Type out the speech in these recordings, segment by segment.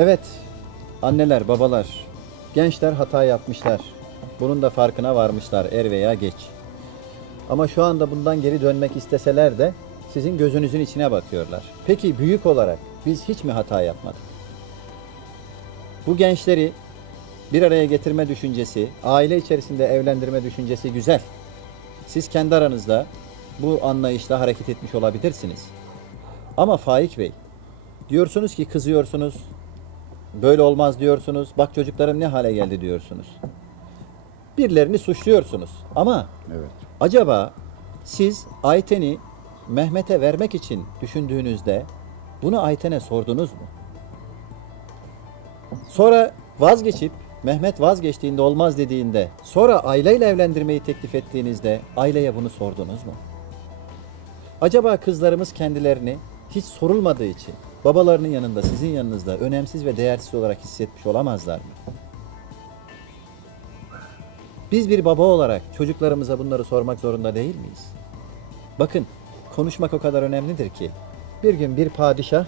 Evet, anneler, babalar, gençler hata yapmışlar. Bunun da farkına varmışlar er veya geç. Ama şu anda bundan geri dönmek isteseler de sizin gözünüzün içine bakıyorlar. Peki büyük olarak biz hiç mi hata yapmadık? Bu gençleri bir araya getirme düşüncesi, aile içerisinde evlendirme düşüncesi güzel. Siz kendi aranızda bu anlayışla hareket etmiş olabilirsiniz. Ama Faik Bey, diyorsunuz ki kızıyorsunuz, böyle olmaz diyorsunuz, bak çocuklarım ne hale geldi diyorsunuz. Birilerini suçluyorsunuz ama Evet. acaba siz Ayten'i Mehmet'e vermek için düşündüğünüzde bunu Ayten'e sordunuz mu? Sonra vazgeçip Mehmet vazgeçtiğinde olmaz dediğinde sonra Ayla ile evlendirmeyi teklif ettiğinizde Ayla'ya bunu sordunuz mu? Acaba kızlarımız kendilerini hiç sorulmadığı için babalarının yanında sizin yanınızda önemsiz ve değersiz olarak hissetmiş olamazlar mı? Biz bir baba olarak çocuklarımıza bunları sormak zorunda değil miyiz? Bakın konuşmak o kadar önemlidir ki bir gün bir padişah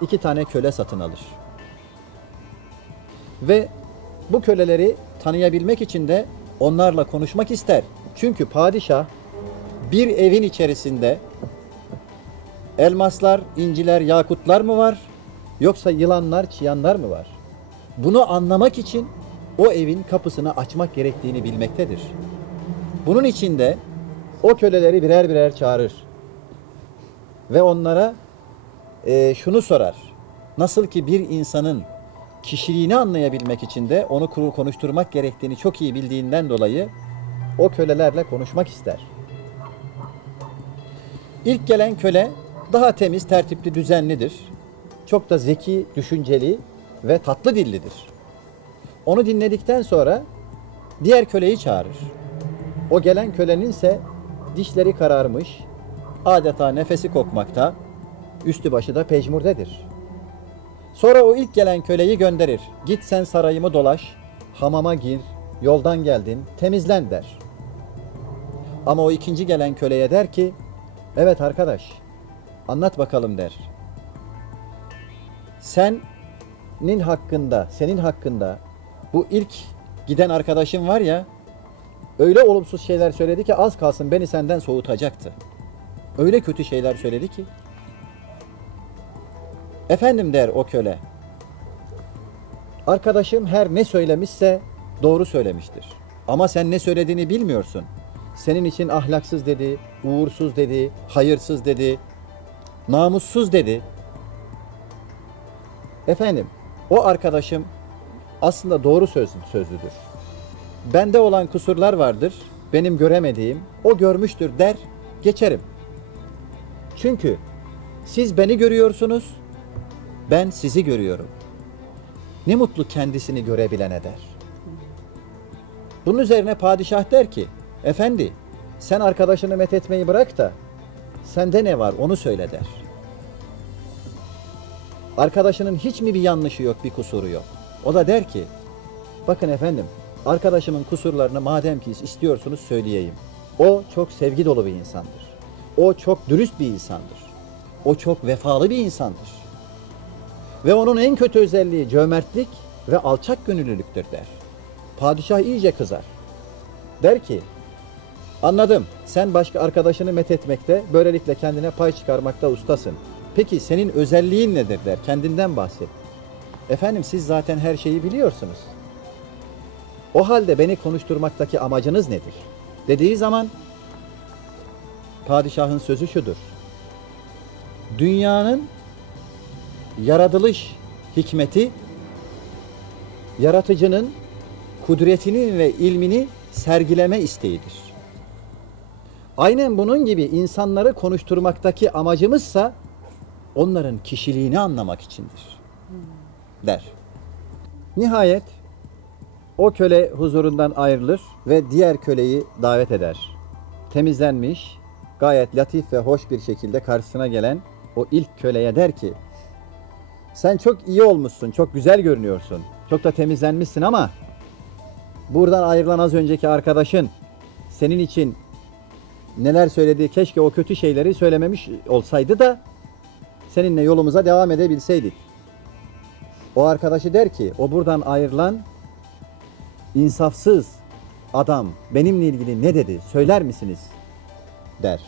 iki tane köle satın alır. Ve bu köleleri tanıyabilmek için de onlarla konuşmak ister. Çünkü padişah bir evin içerisinde elmaslar, inciler, yakutlar mı var? Yoksa yılanlar, çıyanlar mı var? Bunu anlamak için o evin kapısını açmak gerektiğini bilmektedir. Bunun için de o köleleri birer birer çağırır. Ve onlara e, şunu sorar. Nasıl ki bir insanın kişiliğini anlayabilmek için de onu kuru konuşturmak gerektiğini çok iyi bildiğinden dolayı o kölelerle konuşmak ister. İlk gelen köle daha temiz, tertipli, düzenlidir. Çok da zeki, düşünceli ve tatlı dillidir. Onu dinledikten sonra diğer köleyi çağırır. O gelen kölenin ise dişleri kararmış, adeta nefesi kokmakta, üstü başı da pejmurdedir. Sonra o ilk gelen köleyi gönderir. Git sen sarayımı dolaş, hamama gir, yoldan geldin, temizlen der. Ama o ikinci gelen köleye der ki, evet arkadaş, anlat bakalım der. Senin hakkında, senin hakkında bu ilk giden arkadaşın var ya, öyle olumsuz şeyler söyledi ki az kalsın beni senden soğutacaktı. Öyle kötü şeyler söyledi ki. Efendim der o köle. Arkadaşım her ne söylemişse doğru söylemiştir. Ama sen ne söylediğini bilmiyorsun. Senin için ahlaksız dedi, uğursuz dedi, hayırsız dedi, namussuz dedi. Efendim, o arkadaşım aslında doğru söz, sözlüdür. Bende olan kusurlar vardır, benim göremediğim, o görmüştür der, geçerim. Çünkü siz beni görüyorsunuz, ben sizi görüyorum. Ne mutlu kendisini görebilene der. Bunun üzerine padişah der ki, efendi sen arkadaşını methetmeyi bırak da sende ne var onu söyle der. Arkadaşının hiç mi bir yanlışı yok, bir kusuru yok? O da der ki, bakın efendim arkadaşımın kusurlarını madem ki istiyorsunuz söyleyeyim. O çok sevgi dolu bir insandır. O çok dürüst bir insandır. O çok vefalı bir insandır. Ve onun en kötü özelliği cömertlik ve alçak gönüllülüktür der. Padişah iyice kızar. Der ki, anladım sen başka arkadaşını methetmekte, böylelikle kendine pay çıkarmakta ustasın. Peki senin özelliğin nedir der, kendinden bahset. Efendim siz zaten her şeyi biliyorsunuz. O halde beni konuşturmaktaki amacınız nedir? Dediği zaman padişahın sözü şudur. Dünyanın yaratılış hikmeti yaratıcının kudretini ve ilmini sergileme isteğidir. Aynen bunun gibi insanları konuşturmaktaki amacımızsa onların kişiliğini anlamak içindir. Der. Nihayet o köle huzurundan ayrılır ve diğer köleyi davet eder. Temizlenmiş, gayet latif ve hoş bir şekilde karşısına gelen o ilk köleye der ki sen çok iyi olmuşsun, çok güzel görünüyorsun. Çok da temizlenmişsin ama buradan ayrılan az önceki arkadaşın senin için neler söyledi keşke o kötü şeyleri söylememiş olsaydı da seninle yolumuza devam edebilseydik. O arkadaşı der ki o buradan ayrılan insafsız adam benimle ilgili ne dedi söyler misiniz? der.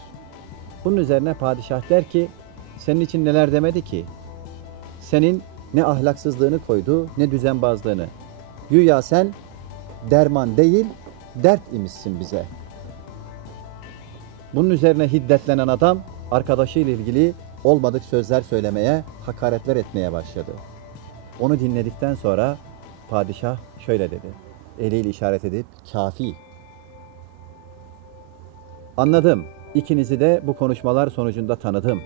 Bunun üzerine padişah der ki senin için neler demedi ki? Senin ne ahlaksızlığını koydu ne düzenbazlığını. Güya sen derman değil dert imişsin bize. Bunun üzerine hiddetlenen adam arkadaşıyla ilgili olmadık sözler söylemeye, hakaretler etmeye başladı. Onu dinledikten sonra padişah şöyle dedi. Eliyle işaret edip kafi. Anladım. İkinizi de bu konuşmalar sonucunda tanıdım.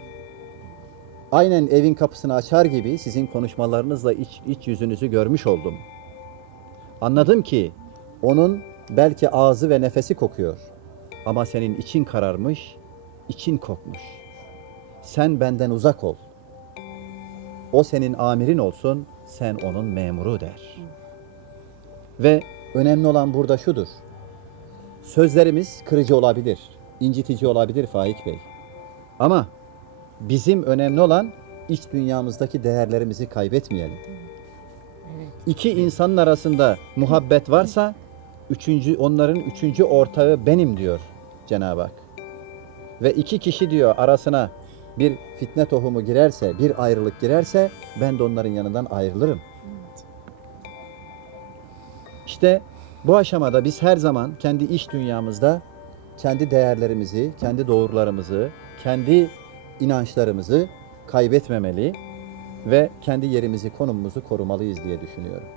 Aynen evin kapısını açar gibi sizin konuşmalarınızla iç, iç yüzünüzü görmüş oldum. Anladım ki onun belki ağzı ve nefesi kokuyor. Ama senin için kararmış, için kokmuş. Sen benden uzak ol. O senin amirin olsun, sen onun memuru der. Ve önemli olan burada şudur. Sözlerimiz kırıcı olabilir, incitici olabilir Faik Bey. Ama bizim önemli olan iç dünyamızdaki değerlerimizi kaybetmeyelim. İki insanın arasında muhabbet varsa üçüncü onların üçüncü ortağı benim diyor Cenab-ı Hak. Ve iki kişi diyor arasına bir fitne tohumu girerse, bir ayrılık girerse ben de onların yanından ayrılırım. İşte bu aşamada biz her zaman kendi iş dünyamızda kendi değerlerimizi, kendi doğrularımızı, kendi inançlarımızı kaybetmemeli ve kendi yerimizi, konumumuzu korumalıyız diye düşünüyorum.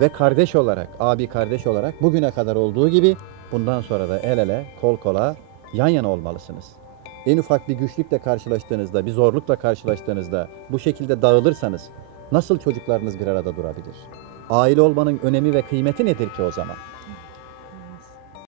Ve kardeş olarak, abi kardeş olarak bugüne kadar olduğu gibi bundan sonra da el ele, kol kola, yan yana olmalısınız. En ufak bir güçlükle karşılaştığınızda, bir zorlukla karşılaştığınızda bu şekilde dağılırsanız nasıl çocuklarınız bir arada durabilir? Aile olmanın önemi ve kıymeti nedir ki o zaman?